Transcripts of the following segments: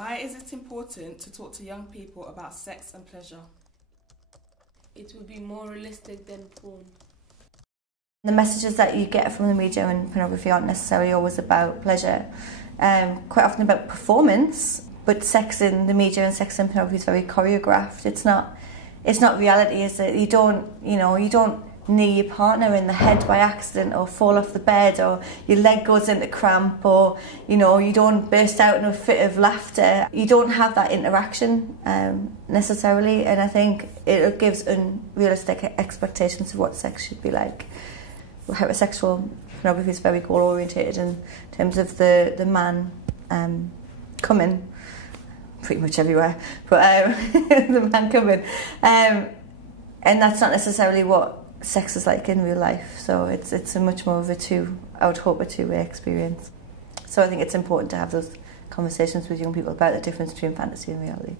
Why is it important to talk to young people about sex and pleasure? It would be more realistic than porn. The messages that you get from the media and pornography aren't necessarily always about pleasure, quite often about performance, but sex in the media and sex in pornography is very choreographed. It's not reality, is it? You don't knee your partner in the head by accident or fall off the bed or your leg goes into cramp or you don't burst out in a fit of laughter. You don't have that interaction necessarily, and I think it gives unrealistic expectations of what sex should be like. Heterosexual pornography is very goal orientated in terms of the man coming pretty much everywhere, but the man coming, and that's not necessarily what sex is like in real life. So it's a much more of I would hope, a two-way experience. So I think it's important to have those conversations with young people about the difference between fantasy and reality.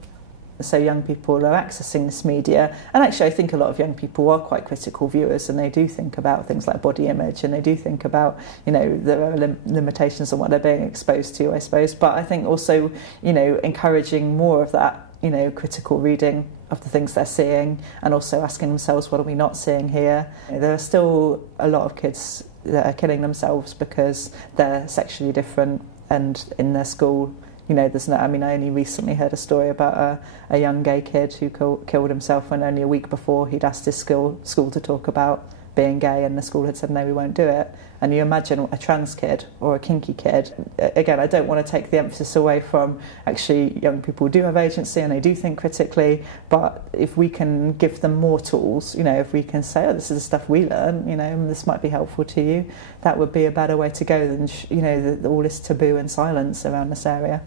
So young people are accessing this media, and actually I think a lot of young people are quite critical viewers, and they do think about things like body image, and they do think about, there are limitations on what they're being exposed to, I suppose. But I think also, encouraging more of that, critical reading of the things they're seeing, and also asking themselves, what are we not seeing here? There are still a lot of kids that are killing themselves because they're sexually different, and in their school, there's no. I only recently heard a story about a young gay kid who killed himself when only a week before he'd asked his school to talk about being gay, and the school had said no, we won't do it. And you imagine a trans kid or a kinky kid. Again, I don't want to take the emphasis away from actually young people do have agency and they do think critically, but if we can give them more tools, if we can say, oh, this is the stuff we learn, this might be helpful to you, that would be a better way to go than all this taboo and silence around this area.